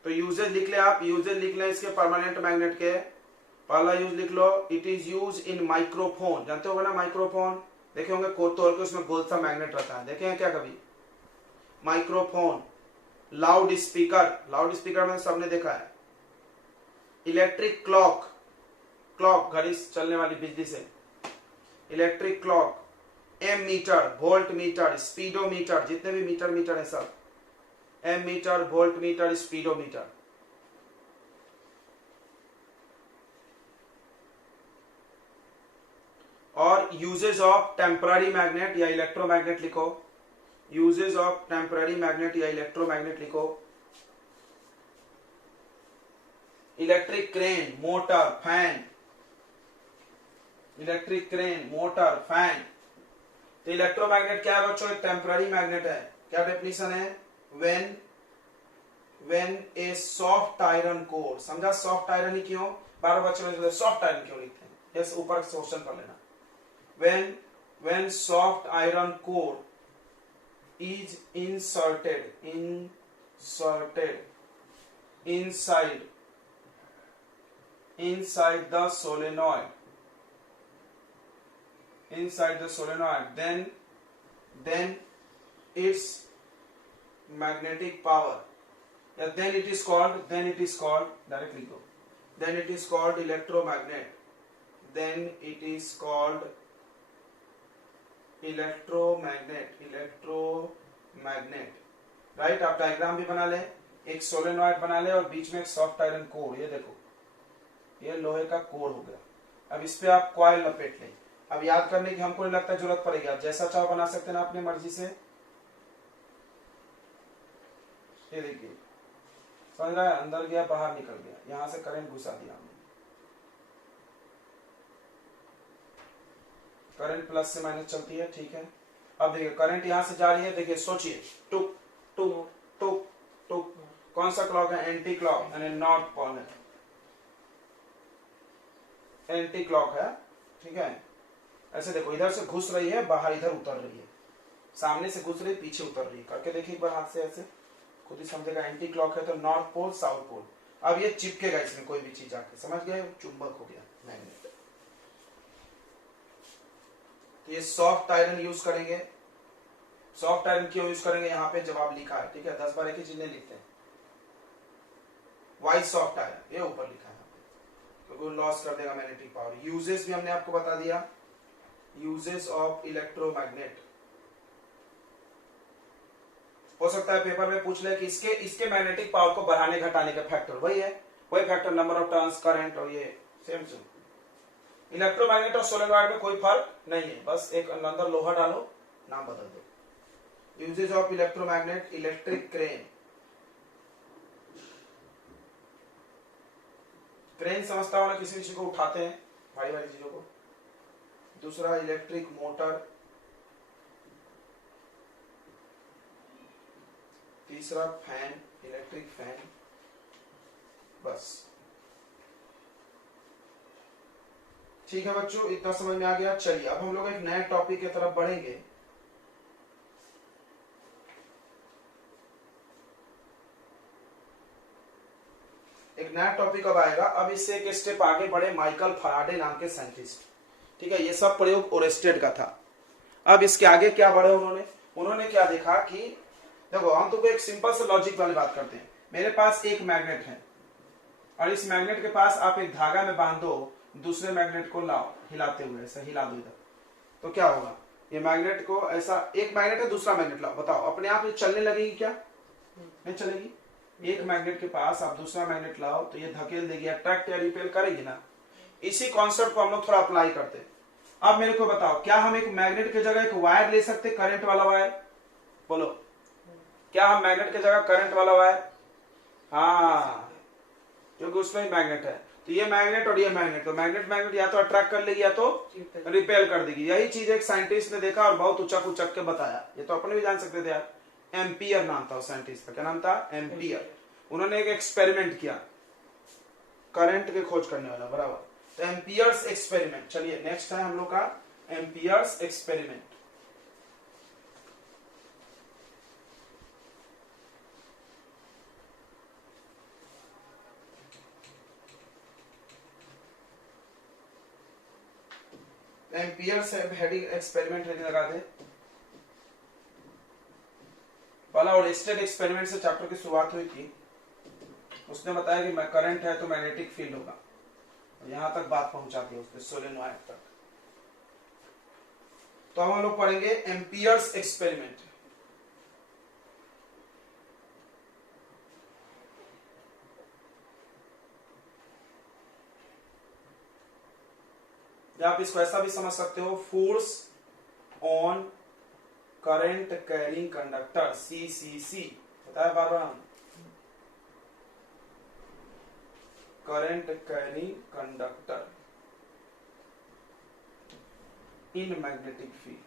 तो यूजेज लिख ले आप, यूजेज लिख ले इसके परमानेंट मैग्नेट के। पहला यूज लिख लो, it is use in microphone, जानते होगे ना माइक्रोफोन, देखे होंगे कोट तोड़ के उसमें गोल सा मैग्नेट रहता है, देखे हैं क्या कभी, microphone. Loud speaker, loud speaker में सबने देखा है। इलेक्ट्रिक क्लॉक, क्लॉक घड़ी चलने वाली बिजली से, electric clock. Ammeter, voltmeter, speedometer, जितने भी मीटर मीटर है सब, ammeter, voltmeter, speedometer. और यूजेस ऑफ टेम्पररी मैग्नेट या इलेक्ट्रोमैग्नेट लिखो, यूजेस ऑफ टेम्पररी मैग्नेट या इलेक्ट्रोमैग्नेट लिखो। Electric crane, motor, fan, electric crane, motor, fan. तो इलेक्ट्रोमैग्नेट क्या है बच्चों, एक टेम्पररी मैग्नेट है। क्या डेफिनेशन है, when A soft iron core, समझा सॉफ्ट आयरन ही क्यों, बार बच्चों में सॉफ्ट आयरन क्यों लिखते हैं, यस ऊपर क्वेश्चन पढ़ लेना। when soft iron core is inserted inside the solenoid, then its magnetic power, then it is called directly go, then it is called electromagnet, then it is called electromagnet, right. आप diagram भी बना ले, एक solenoid बना ले और बीच में एक सॉफ्ट आयरन कोर, ये देखो ये लोहे का कोर हो गया। अब इस पे आप कॉइल लपेट लें। अब याद करने की हमको नहीं लगता जरूरत पड़ेगी, आप जैसा चाहो बना सकते हैं ना अपनी मर्जी से। ये देखिए समझ रहा है, अंदर गया बाहर निकल गया, यहां से करंट घुसा दिया हमने, करंट प्लस से माइनस चलती है, ठीक है। अब देखिए करंट यहां से जा रही है, देखिए सोचिए टुक टुक टुक टुक, कौन सा क्लॉक है, एंटी क्लॉक यानी नॉर्थ पोल है, एंटी क्लॉक है, ठीक है। ऐसे देखो इधर से घुस रही है, बाहर इधर उतर रही है, सामने से घुस रही है, पीछे उतर रही है, करके देखिए एक बार हाथ से, ऐसे खुद ही समझेगा। एंटी क्लॉक है तो नॉर्थ पोल साउथ पोल। अब ये चिपकेगा इसमें कोई भी चीज आके, समझ गए, चुंबक हो गया मैग्नेट। ये सॉफ्ट आयरन यूज करेंगे। सॉफ्ट आयरन क्यों यूज करेंगे, यहाँ पे जवाब लिखा है, ठीक है, 10 बार एक ही चीज नहीं लिखते हैं। वाई सॉफ्ट आयरन ये ऊपर लिखा है, क्योंकि लॉस कर देगा मैग्नेटिक पावर। यूजेस भी हमने आपको बता दिया, यूजेस ऑफ इलेक्ट्रोमैग्नेट। हो सकता है पेपर में पूछ ले कि इसके मैग्नेटिक पावर को बढ़ाने घटाने का फैक्टर वही है, वही factor, number of turns, current, और ये सेम। इलेक्ट्रोमैग्नेट और सोलेनॉइड में कोई फर्क नहीं है, बस एक अंदर लोहा डालो, नाम बदल दो। Uses of electromagnet, electric crane, crane समझता हो ना, किसी चीज को उठाते हैं भारी भारी चीजों को। दूसरा इलेक्ट्रिक मोटर, तीसरा फैन, इलेक्ट्रिक फैन, बस ठीक है बच्चों, इतना समझ में आ गया। चलिए अब हम लोग एक नए टॉपिक की तरफ बढ़ेंगे। एक नया टॉपिक अब आएगा। अब इससे एक स्टेप आगे बढ़े, माइकल फैराडे नाम के साइंटिस्ट, ठीक है, ये सब प्रयोग ओरेस्टेड का था। अब इसके आगे क्या बढ़े उन्होंने क्या देखा कि देखो हम तो एक सिंपल से लॉजिक वाली बात करते हैं। मेरे पास एक मैग्नेट है और इस मैग्नेट के पास आप एक धागा में बांध दो, दूसरे मैग्नेट को लाओ हिलाते हुए, ऐसा हिला दो इधर, तो क्या होगा, ये मैग्नेट को ऐसा, एक मैग्नेट है दूसरा मैग्नेट लाओ, बताओ अपने आप ये चलने लगेगी क्या, नहीं चलेगी। एक मैग्नेट के पास आप दूसरा मैग्नेट लाओ तो ये धकेल देगी, अट्रैक्ट या रिपेल करेगी ना। इसी कॉन्सेप्ट को हम लोग थोड़ा अप्लाई करते हैं। अब मेरे को बताओ, क्या हम एक मैग्नेट की जगह एक वायर ले सकते, करंट वाला वायर? बोलो, क्या हम मैग्नेट की जगह करंट वाला वायर? हाँ, क्योंकि उसमें मैग्नेट है। तो ये मैग्नेट और ये मैग्नेट, तो मैग्नेट मैग्नेट या तो अट्रैक्ट कर लेगी या तो रिपेल कर देगी। यही चीज एक साइंटिस्ट ने देखा और बहुत उचक उचक के बताया। ये तो अपने भी जान सकते थे यार। एम्पियर नाम था उस साइंटिस्ट का। क्या नाम था? एम्पियर। उन्होंने एक एक्सपेरिमेंट किया करंट की खोज करने वाला, बराबर। तो एम्पियर्स एक्सपेरिमेंट। चलिए नेक्स्ट है हम लोग का amperes experiment. Amperes heading experiment heading लगा दे। पहला ओरेस्टेड एक्सपेरिमेंट से चैप्टर की शुरुआत हुई थी। उसने बताया कि करंट है तो मैग्नेटिक फील्ड होगा, यहां तक बात पहुंचा दी उसने, सोलेनॉइड तक। तो हम लोग पढ़ेंगे एम्पियर्स एक्सपेरिमेंट। या आप इसको ऐसा भी समझ सकते हो, force on current carrying conductor, CCC. बताया बार बार हम, current carrying conductor in magnetic field.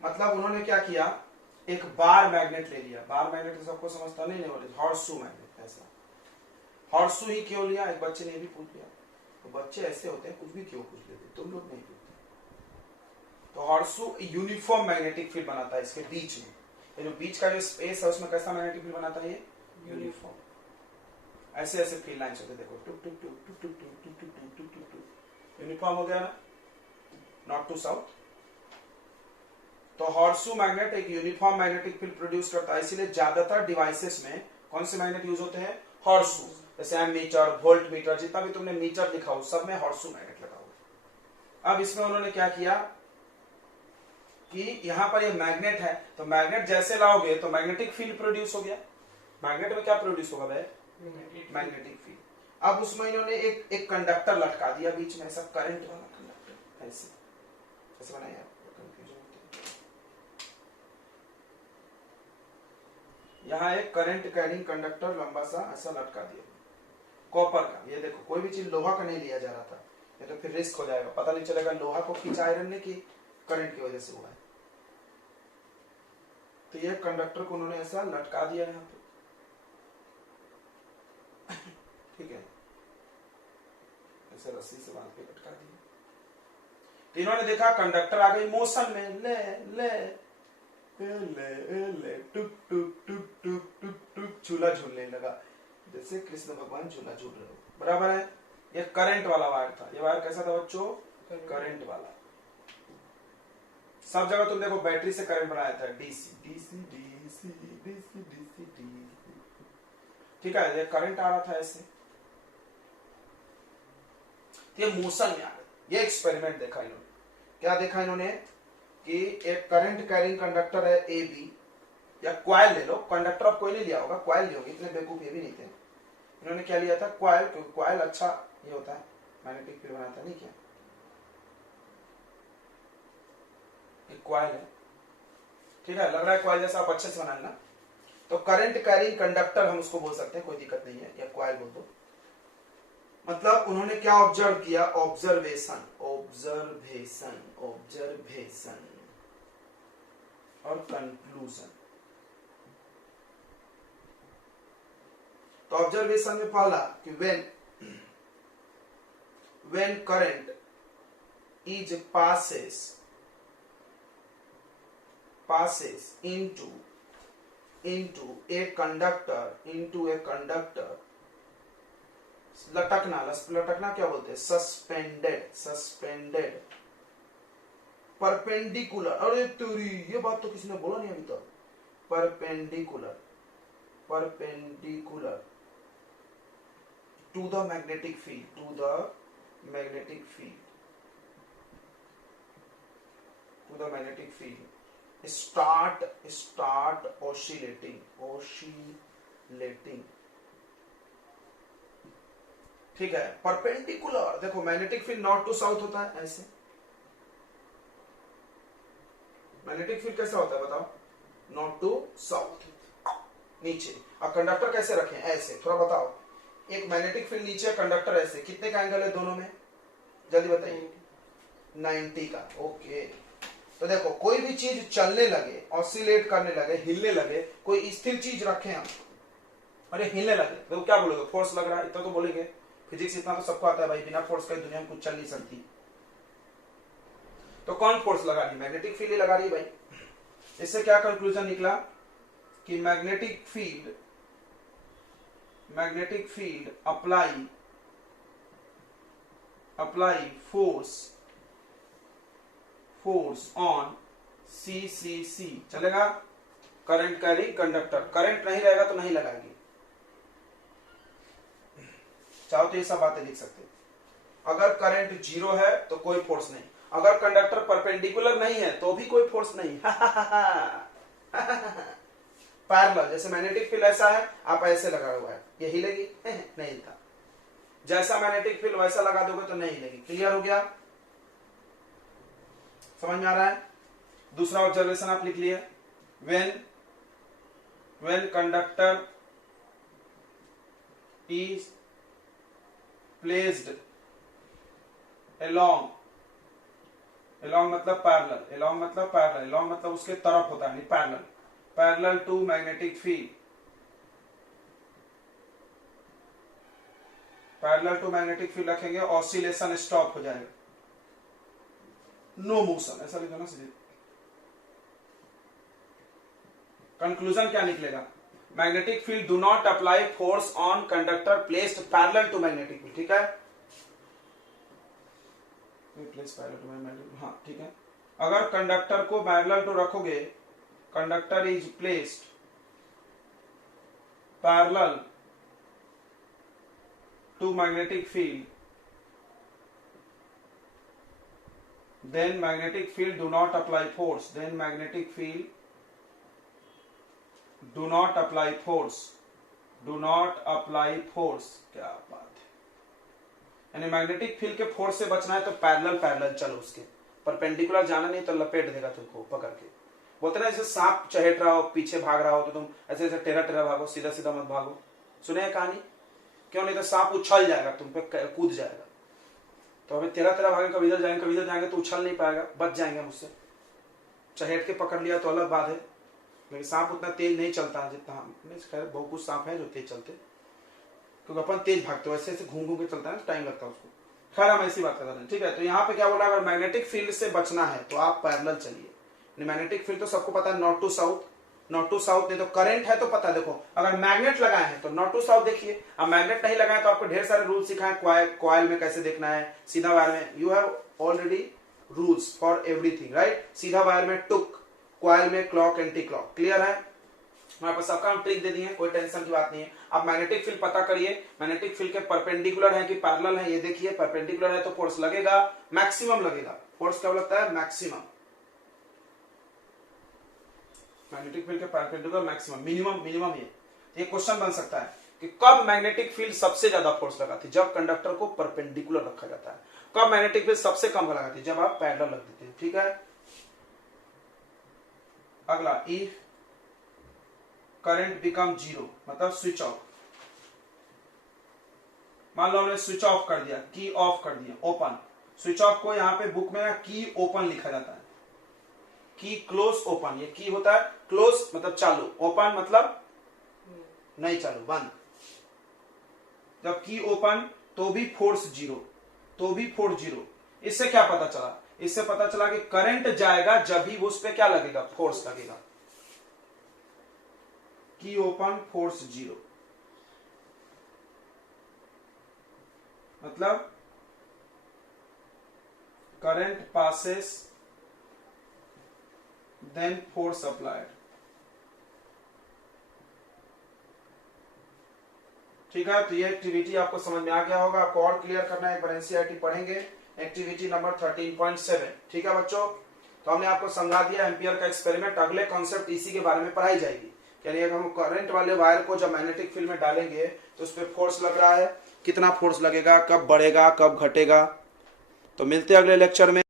मतलब उन्होंने क्या किया, एक बार मैग्नेट ले लिया। बार मैग्नेट तो सबको समझता नहीं बोले, हॉर्सू मैग्नेट। ऐसा हॉर्सू ही क्यों लिया, एक बच्चे ने भी पूछ लिया। तो बच्चे ऐसे होते हैं, कुछ भी क्यों पूछ लेते, तुम लोग नहीं पूछते। तो हॉर्सू यूनिफॉर्म मैग्नेटिक फील्ड बनाता है इसके बीच में। ये जो बीच का जो स्पेस है उसमें कैसा मैग्नेटिक फील्ड बनाता है ये? यूनिफॉर्म। ऐसे ऐसे फील्ड लाइन्स होते, देखो टुक टुक टुक टुक टुक टुक टुक टुक टुक टुक टुक टुक। यूनिफॉर्म हो गया ना, नॉर्थ टू साउथ। तो हॉर्सू मैग्नेट एक यूनिफॉर्म मैग्नेटिक फील्ड प्रोड्यूस करता है। इसीलिए ज्यादातर डिवाइसेस में कौन से मैग्नेट यूज होते हैं? हॉर्सू। जैसे एमीटर, वोल्ट मीटर, जितना भी तुमने मीटर दिखा हो सब में हॉर्सू मैग्नेट लगा हुआ। अब इसमें उन्होंने क्या किया कि यहां पर ये मैग्नेट है, तो मैग्नेट जैसे लाओगे तो मैग्नेटिक फील्ड प्रोड्यूस हो गया। मैग्नेट में क्या प्रोड्यूस होगा भाई? Magnetic field. अब उसमें इन्होंने एक कंडक्टर लटका दिया बीच में, ऐसा करंट वाला कंडक्टर। ऐसे बनाया, यहाँ एक करंट कैरिंग कंडक्टर लंबा सा ऐसा लटका दिया कॉपर का। ये देखो, कोई भी चीज लोहा का नहीं लिया जा रहा था, ये तो फिर रिस्क हो जाएगा, पता नहीं चलेगा लोहा को खींचा आयरन ने कि करंट की वजह से हुआ है। तो ये कंडक्टर को उन्होंने ऐसा लटका दिया यहाँ पे, ठीक है, ऐसे रस्सी से बांध के लटका दिया। तो इन्होंने देखा कंडक्टर आ गई मोशन में, ले ले ले टुक टुक टुक टुक टुक टुक, झूला झूलने लगा, जैसे कृष्ण भगवान झूला झूल रहे हो, बराबर है। ये करंट वाला वायर था। ये वायर कैसा था बच्चों? करंट वाला। सब जगह तुम देखो बैटरी से करंट बनाया था, DC DC DC DC DC DC, ठीक है। ये करंट आ रहा था ऐसे, ये मोशन में आ गया। ये एक्सपेरिमेंट देखा इन्होंने। क्या देखा इन्होंने कि एक करंट कैरिंग कंडक्टर है ए बी, या क्वाइल ले लो, कंडक्टर अब कोई नहीं लिया होगा, क्वाइल लियोगे, इतने बेवकूफ ये भी नहीं थे। इन्होंने क्या लिया था? क्वाइल, क्योंकि क्वाइल अच्छा ये होता है, मैग्नेटिक फील्ड बनाता नहीं क्या? एक क्वाइल है, ठीक है, लग रहा है क्वाइल जैसा, आप अच्छे से बनाना। तो करंट कैरिंग कंडक्टर हम उसको बोल सकते हैं, कोई दिक्कत नहीं है, या क्वाइल बोल दो। मतलब उन्होंने क्या ऑब्जर्व किया? ऑब्जर्वेशन ऑब्जर्वेशन ऑब्जर्वेशन और कंक्लूजन। तो ऑब्जर्वेशन में पहला कि when current is passes into a conductor लटकना क्या बोलते हैं? Suspended perpendicular. अरे तेरी, ये बात तो किसी ने बोला नहीं अभी तक। Perpendicular to the magnetic field start oscillating. ठीक है, परपेंडिकुलर। देखो magnetic field north to south होता है ऐसे। मैग्नेटिक फील्ड कैसा होता है बताओ? नॉर्थ टू साउथ, नीचे। अब कंडक्टर कैसे रखें? ऐसे। थोड़ा बताओ, एक मैग्नेटिक फील्ड नीचे, कंडक्टर ऐसे, कितने का एंगल है दोनों में? जल्दी बताइए। 90 का। ओके, तो देखो कोई भी चीज चलने लगे, ऑसिलेट करने लगे, हिलने लगे, कोई स्थिर चीज रखें हम, अरे हिलने लगे तो क्या बोलोगे? फोर्स लग रहा है, इतना तो बोलेंगे। फिजिक्स इतना तो सबको आता है भाई, बिना फोर्स का दुनिया में कुछ चल नहीं सकती। तो कौन फोर्स लगा रही? मैग्नेटिक फील्ड ही लगा रही है भाई। इससे क्या कंक्लूजन निकला कि magnetic field apply force on C. चलेगा? Current carrying conductor. करंट नहीं रहेगा तो नहीं लगाएगी। चाहो तो ये सब बातें लिख सकते। अगर करंट जीरो है तो कोई फोर्स नहीं, अगर कंडक्टर परपेंडिकुलर नहीं है तो भी कोई फोर्स नहीं। पैरेलल, जैसे मैग्नेटिक फील्ड ऐसा है, आप ऐसे लगा हुआ है, ये हिलेगी? नहीं हिलता। जैसा मैग्नेटिक फील्ड वैसा लगा दोगे तो नहीं हिलेगी। क्लियर हो गया? समझ में आ रहा है? दूसरा ऑब्जर्वेशन आप लिख लिए। when conductor is placed along मतलब पैरेलल, along मतलब उसके तरफ होता है, पैरेलल टू मैग्नेटिक फील्ड, रखेंगे, ऑसिलेशन स्टॉप हो जाएगा, नो मोशन, ऐसा लिखो ना सीधे। कंक्लूजन क्या निकलेगा? Magnetic field do not apply force on conductor placed parallel to magnetic field. ठीक है, हाँ ठीक है। अगर कंडक्टर को पैरेलल टू रखोगे, conductor is placed parallel to magnetic field, then magnetic field do not apply force, do not apply force। क्या बात है, यानी मैग्नेटिक फील्ड के फोर्स से बचना है तो पैरेलल चलो, उसके परपेंडिकुलर जाना नहीं तो लपेट देगा तुमको पकड़ के। बोलते ना जैसे सांप चहेट रहा हो, पीछे भाग रहा हो तो तुम ऐसे ऐसे टेढ़ा भागो, सीधा मत भागो। सुने है कहानी? क्यों? नहीं तो सांप उछल जाएगा, तुम पे कूद जाएगा। तो हमें टेढ़ा भागे, कभी इधर जाएंगे तो उछल नहीं पाएगा, बच जाएंगे मुझसे। चहेट के पकड़ लिया तो अलग बात है, लेकिन सांप उतना तेज नहीं चलता जितना हम। खैर बहुत कुछ सांप है जो तेज चलते, क्योंकि अपन तेज भागते हो, ऐसे घूम के चलता है, टाइम लगता है उसको। खैर हम ऐसी बात कर रहे हैं। ठीक है, तो यहाँ पे क्या बोला? अगर मैग्नेटिक फील्ड से बचना है तो आप पैरेलल चलिए। मैग्नेटिक फील्ड तो सबको पता है, नॉर्थ टू साउथ, नहीं तो करंट है तो पता है। देखो अगर मैग्नेट लगाए हैं तो नॉर्थ टू साउथ देखिए, अब मैग्नेट नहीं लगाए तो आपको ढेर सारे रूल सिखाए, कॉइल में कैसे देखना है, सीधा वायर में। You have already rules for everything, right? सीधा वायर में टुक, कॉइल में क्लॉक, एंटी क्लॉक। क्लियर है? हमारे पास सबका हम ट्रिक दे दिए, कोई टेंशन की बात नहीं है। आप मैग्नेटिक फील्ड पता करिए, मैग्नेटिक फील्ड के परपेंडिकुलर है कि पैरेलल है, ये देखिए। परपेंडिकुलर है तो फोर्स लगेगा, मैक्सिमम लगेगा। फोर्स क्या लगता है? मैक्सिमम। मैग्नेटिक फील्ड के परपेंडिकुलर मैक्सिमम, मिनिमम। ये क्वेश्चन बन सकता है कि कब मैग्नेटिक फील्ड सबसे ज्यादा फोर्स लगाती है? जब कंडक्टर को परपेंडिकुलर रखा जाता है। कब मैग्नेटिक फील्ड सबसे कम लगाती है? जब आप पैरेलल रख देते हैं। ठीक है, अगला, इफ करंट बिकम जीरो मतलब स्विच ऑफ। मान लो हमने स्विच ऑफ कर दिया, की ऑफ कर दिया, ओपन। स्विच ऑफ को यहाँ पे बुक में की ओपन लिखा जाता है, की क्लोज ओपन। ये की होता है क्लोज मतलब चालू, ओपन मतलब नहीं चालू, बंद। जब की ओपन तो भी फोर्स जीरो, इससे क्या पता चला? इससे पता चला कि करंट जाएगा जब भी उस पे क्या लगेगा? फोर्स लगेगा। की ओपन फोर्स जीरो मतलब current passes then force applied. ठीक है, तो ये एक्टिविटी आपको समझ में आ गया होगा। आपको और क्लियर करना है, एक बार एनसीईआरटी पढ़ेंगे, एक्टिविटी नंबर 13.7। ठीक है बच्चों, तो हमने आपको समझा दिया एम्पियर का एक्सपेरिमेंट। अगले कॉन्सेप्ट इसी के बारे में पढ़ाई जाएगी, यानी अगर हम करंट वाले वायर को जब मैग्नेटिक फील्ड में डालेंगे तो उस पर फोर्स लग रहा है, कितना फोर्स लगेगा, कब बढ़ेगा कब घटेगा। तो मिलते हैं अगले लेक्चर में।